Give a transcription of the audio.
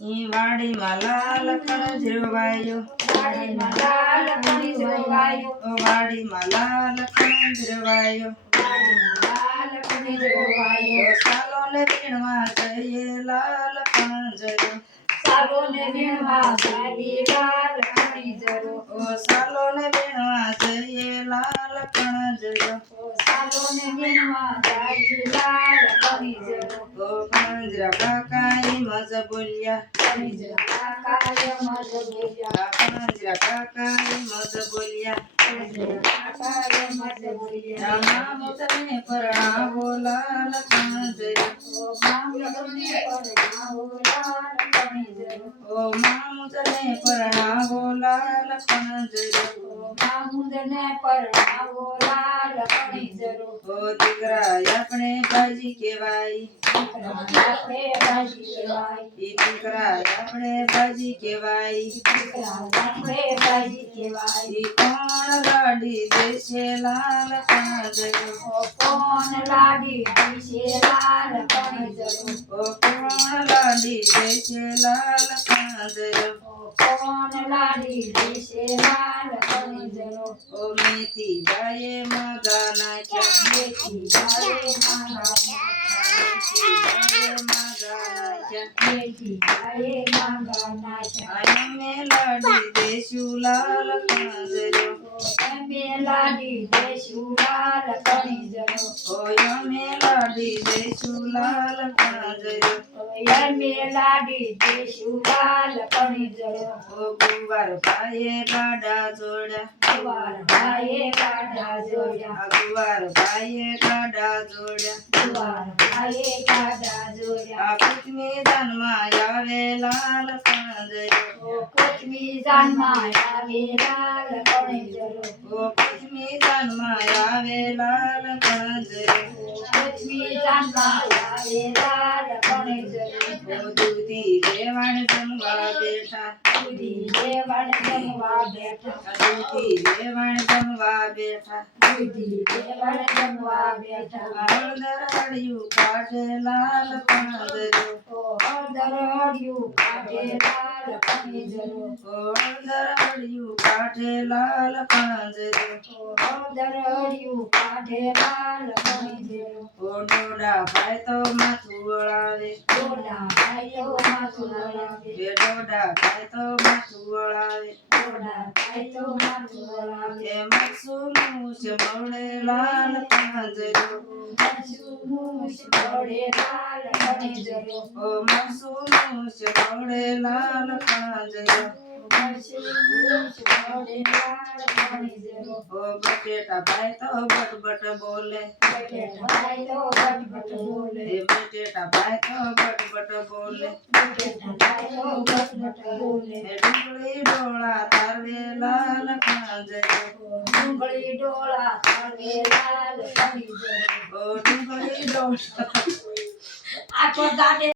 ઈ વાડીમાં લાલ કણજરો વાયો, વાડીમાં લાલ કણજરો વાયો, વાડીમાં લાલ કણજરો વાયો, લાલ કણજરો વાયો. સાલોને વીણવા જઈએ લાલ કણજરો, સાલોને વીણવા જઈએ લાલ કણજરો, સાલોને વીણવા જઈએ લાલ કણજરો, સાલોને વીણવા જઈએ લાલ કણજરો. કણજરા કાકાએ મજ બોલ્યા, કણજરા કાકાએ મજ બોલ્યા, કણજરા કાકાએ મજ બોલ્યા, કણજરા કાકાએ મજ બોલ્યા. મામો તને પરણાવો લાલ કણજરો, મામો તને પરણાવો લાલ કણજરો, મામો તને પરણાવો લાલ કણજરો, મામો તને પરણાવો લાલ કણજરો. દીકરા આપણે બાજી કહેવાય, આપણે બાજી કહેવાય, દીકરા આપણે બાજી કહેવાય, આપણે બાજી કહેવાય. કોણ લાડી દેશે લાલ કણજરો, કોણ લાડી દેશે લાલ કણજરો, કોણ લાડી દેશે લાલ કણજરો, કોણ લાડી દેશે લાલ કણજરો. મેથી ગાયે માગા નાખ્યા, મેથી ગાયે માગા નાખ્યા, મેથી ગાયે માગા નાખ્યા. અમે લાડી દેશું લાલ કણજરો, અમે લાડી દેશું લાલ કણજરો, અમે લાડી દેશું લાલ કણજરો, અમે લાડી દેશું લાલ કણજરો. ગુવાર ભાઈએ ગાડા જોડ્યા, ગુવાર ભાઈએ ગાડા જોડ્યા, ગુવાર ભાઈએ ગાડા જોડ્યા, ગુવાર ભાઈએ ગાડા જોડ્યા. કોચમી જાનમાં આવે લાલ કણજરો, કોચમી જાનમાં આવે લાલ કણજરો, કોચમી જાનમાં આવે લાલ કણજરો, કોચમી જાનમાં આવે લાલ કણજરો. દૂધી વેવાણ જમવા બેઠા, દૂધી વેવાણ જમવા બેઠા, દૂધી વેવાણ જમવા બેઠા, દૂધી વેવાણ જમવા બેઠા. હળદર હળિયું કાઢે લાલ કણજરો, હળદર હળિયું કાઢે લાલ કણજરો, હળદર હળિયું કાઢે લાલ કણજરો, હળદર હળિયું કાઢે લાલ કણજરો. ડોડા ભાઈ તો માથું વળાવે, ડોડા ભાઈઓ માથું વળાવે, ડોડા ભાઈ તો માથું વળાવે, ડોડા ભાઈઓ માથું વળાવે. મરસું મૂછ મળે લાલ કણજરો, મરસું મૂછ મળે લાલ કણજરો, મરસું મૂછ મળે લાલ કણજરો, મરસું મૂછ મળે લાલ કણજરો. બટેટા ભાઈ તો બટબટ બોલે, બટેટા ભાઈઓ બટબટ બોલે, બટેટા ભાઈ તો બટબટ બોલે, બટેટા ભાઈઓ બટબટ બોલે. ડુંગળી ડોળા તારવે લાલ કણજરો, ડુંગળી ડોળા તારવે લાલ કણજરો. ડુંગળી ડોળા આખો દાડે